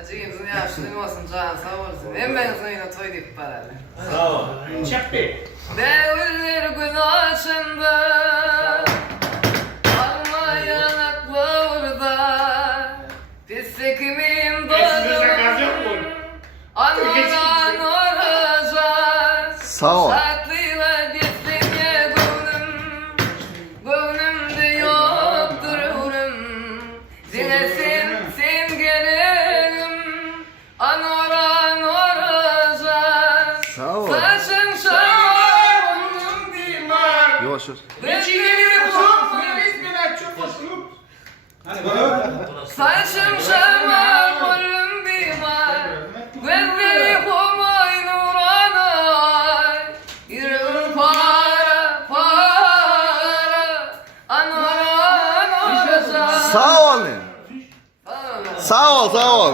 Acıyım yaşlığın olsun can sağ olsun. Hemen sana toy deyip paralı. Sağ ol. Çekti. Devrilir gün açında alma yanaklı orada pislikimin dağılım anadan olacak Sağ ol. saklıyla gitsin ya gönlümde yoktur uğrum dilesin sen gelirim anoran olacak Sağ ol. saçın şavar onun dimar Yavaş yavaş. saçın şavar onun dimar gözleri kumay nuranay yürüm para para anoran olacak Sağ ol. Sağ ol, sağ ol.